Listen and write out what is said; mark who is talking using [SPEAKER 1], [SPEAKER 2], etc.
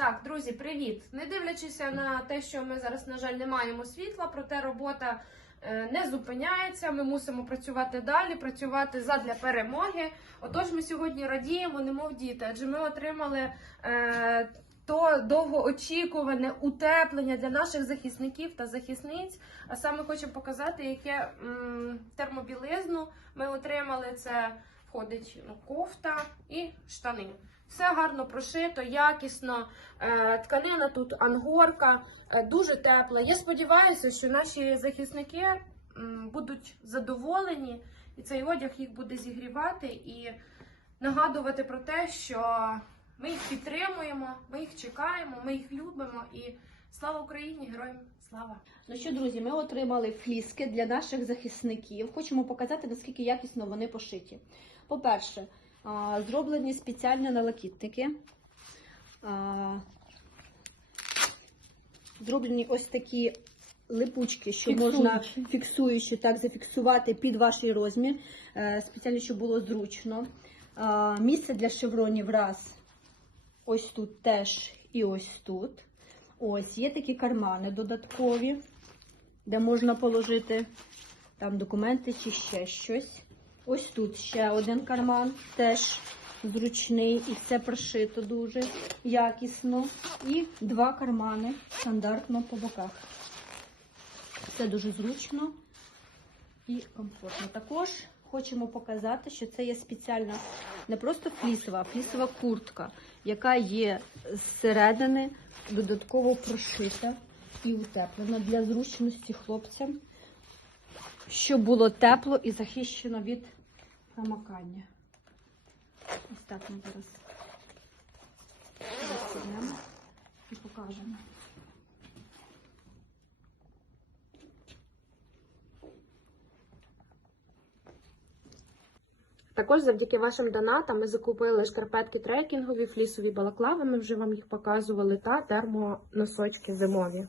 [SPEAKER 1] Так, друзі, привіт! Не дивлячись на те, що ми зараз, на жаль, не маємо світла, проте робота е, не зупиняється. Ми мусимо працювати далі, працювати задля перемоги. Отож, ми сьогодні радіємо, немов діти, адже ми отримали е, то довгоочікуване утеплення для наших захисників та захисниць. А саме хочемо показати, яке термобілизну ми отримали. Це входить ну, кофта і штани. Все гарно прошито, якісно. Е, тканина тут ангорка, е, дуже тепла. Я сподіваюся, що наші захисники будуть задоволені, і цей одяг їх буде зігрівати і нагадувати про те, що ми їх підтримуємо, ми їх чекаємо, ми їх любимо. І слава Україні! Героям слава!
[SPEAKER 2] Ну що, друзі, ми отримали фліски для наших захисників. Хочемо показати, наскільки якісно вони пошиті. По-перше, зроблені спеціальні налакітники. Зроблені ось такі липучки, що можна фіксуючи так зафіксувати під ваш розмір, е, спеціально, щоб було зручно. Місце для шевронів раз. Ось тут теж і ось тут. Ось є такі кармани додаткові, де можна положити там документи чи ще щось. Ось тут ще один карман, теж зручний і все прошито дуже якісно. І два кармани стандартно по боках. Все дуже зручно і комфортно. Також хочемо показати, що це є спеціальна не просто флісова, а флісова куртка, яка є зсередини додатково прошита і утеплена для зручності хлопцям, щоб було тепло і захищено від намокання. Ось так ми зараз розсунемо і покажемо.
[SPEAKER 1] Також завдяки вашим донатам ми закупили шкарпетки трекінгові, флісові балаклави, ми вже вам їх показували, та термоносочки зимові.